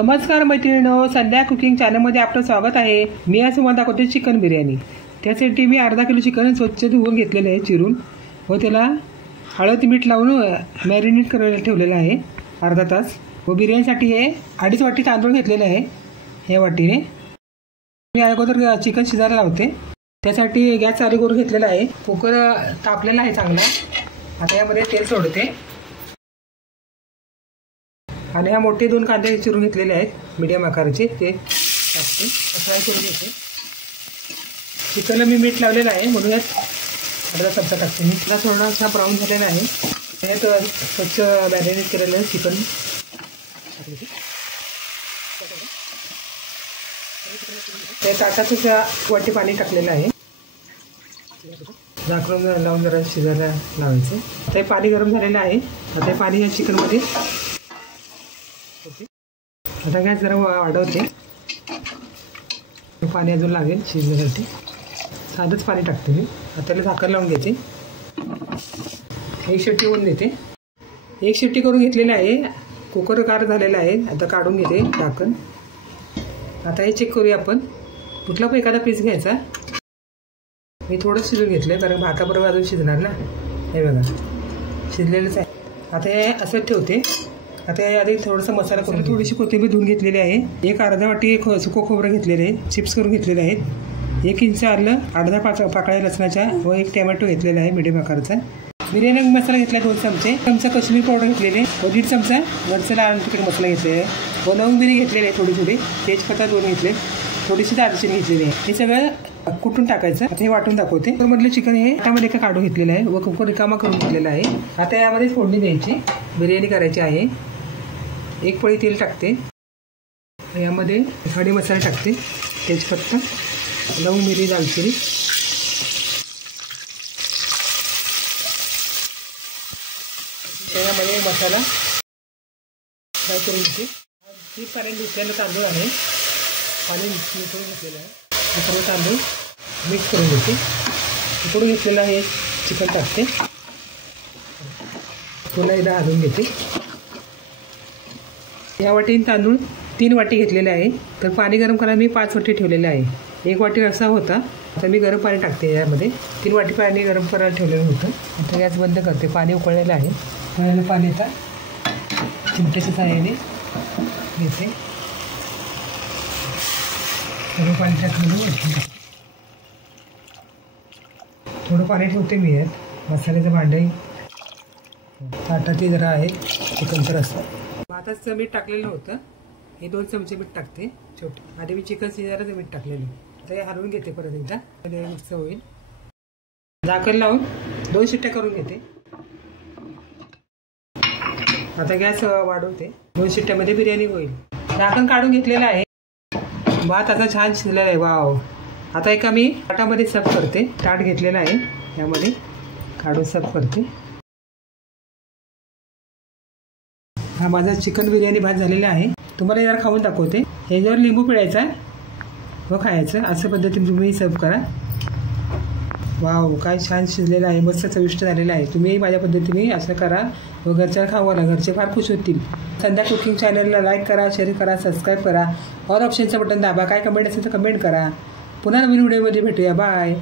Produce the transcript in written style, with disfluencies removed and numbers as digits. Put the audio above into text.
नमस्कार मैत्रिणींनो, संध्या कुकिंग चॅनलमध्ये आपलं स्वागत आहे। मी आज तुम्हाला दाखवते चिकन बिर्याणी। त्यासाठी मी अर्धा किलो चिकन स्वच्छ धुवून घेतलेले आहे चिरून व त्याला हळद मीठ लावून मॅरिनेट करायला ठेवलेलं आहे अर्धा तास। व बिर्याणीसाठी हे 2.5 वाटी तांदूळ घेतलेले आहे। या वाटीने मी अगोदर चिकन शिजायला लावते। त्यासाठी गॅस चालू करून घेतलेला आहे। कुकर तापलेला आहे चांगला। आता यामध्ये तेल सोडते आणि हा मोठे 2 कांदे चिरून घेतलेले आहेत मीडियम आकाराचे, ते टाकते फ्राय करून घेते। चिकनला मी मीठ लावलेलं आहे म्हणून यात अर्धा चमचा टाकते। मीठला थोडासा ब्राऊन झालेला आहे। यात स्वच्छ मॅरिनेट केलेलं आहे चिकन ते ताटातच वाटी पाणी टाकलेलं आहे। झाकून लावून जरा शिजायला लावायचं। आता हे पाणी गरम झालेलं आहे। आता हे पाणी या चिकनमध्ये आता गॅस जरा वाढवते। पाणी अजून लागेल शिजण्यासाठी। साधंच पाणी टाकते मी। आता त्याला झाकण लावून घ्यायचे। 1 शिट्टी होऊन देते। 1 शिट्टी करून घेतलेली आहे। कुकर गार झालेला आहे। आता काढून घेते झाकण। आता हे चेक करूया आपण। कुठला पण एखादा पीस घ्यायचा। मी थोडं शिजून घेतलं कारण भाताबरोबर अजून शिजणार ना। हे बघा शिजलेलंच आहे। आता हे असंच ठेवते। आता याआधी थोडासा मसाला करून थोडीशी कोथिंबीर धुवून घेतलेली आहे। एक अर्धा वाटी सुकं खोबरं घेतलेले आहे, चिप्स करून घेतलेले आहेत। 1 इंच आलं, अर्धा पाकळ्या लसणाच्या व 1 टोमॅटो घेतलेला आहे मीडियम आकाराचा। बिर्याणी मसाला घेतला 2 चमचा काश्मीरी पावडर घेतलेले व 1.5 चमचा वरचा लाल तिखट मसाला घेतलेला आहे व लवंग मिरी घेतलेले आहे थोडी तेजपत्ता 2 घेतले, थोडीशी दालचिनी घेतलेली आहे। हे सगळं कुटून टाकायचं। आता हे वाटून दाखवते। कुकरमधलं चिकन हे हातामध्ये का काढून घेतलेलं आहे व कुकर रिकामा करून घेतलेला आहे। आता यामध्ये फोडणी द्यायची, बिर्याणी करायची आहे। 1 पळी तेल टाकते। यामध्ये खडे मसाले टाकते, तेजपत्ता, लवंग मिरी, दालचिनी। त्यामध्ये मसाला फ्राय करून घेते। 30 पाणी धुतलेलं तांदूळ आहे, पाणी मिक्स करून घेतलेलं आहे। हे सर्व तांदूळ मिक्स करून घेते। उकडून घेतलेलं आहे चिकन टाकते। पुन्हा एकदा हलवून घेते। या वाटीने तांदूळ 3 वाटी घेतलेले आहे। तर पाणी गरम करायला मी 5 वाटी ठेवलेले आहे। 1 वाटी रस्सा होता, आता मी गरम पाणी टाकते। यामध्ये 3 वाटी पाणी गरम करायला ठेवलेलं होतं। आता गॅस बंद करते। पाणी उकळलेलं आहे। उकळलेलं पाणी आता चिमट्याच्या सहाय्याने घेते। थोडं पाणी टाकलं, थोडं पाणी ठेवते मी यात। मसाल्याचं भांडे ताटात जरा आहे चिकनचा रस्सा। भाताचं मीठ टाकलेलं होतं, हे 2 चमचे मीठ टाकते छोटे। आधी मी चिकन शिजायला मीठ टाकलेलं। आता हे हलवून घेते परत एकदा, मिक्स होईल। झाकण लावून 2 शिट्ट्या करून घेते। आता गॅस वाढवते। 2 शिट्ट्यामध्ये बिर्याणी होईल। झाकण काढून घेतलेलं आहे। भात आता छान शिजलेला आहे। वाव। आता एका मी ताटामध्ये सर्व करते। ताट घेतलेलं आहे, यामध्ये काढून सर्व करते। हा माझा चिकन बिर्याणी भात झालेला आहे। तुम्हाला यार खाऊन दाखवते। ह्याच्यावर लिंबू पिळायचा व खायचं। अशा पद्धतीने तुम्ही सर्व करा। वाव, काय छान शिजलेलं आहे, मस्त चविष्ट झालेलं आहे। तुम्ही माझ्या पद्धतीने असं करा व घरच्या खावा ना, घरचे फार खुश होतील। संध्या कुकिंग चॅनलला लाईक करा, शेअर करा, सबस्क्राईब करा। ऑल ऑप्शनचं बटन दाबा। काय कमेंट असेल तर कमेंट करा। पुन्हा नवीन व्हिडिओमध्ये भेटूया। बाय।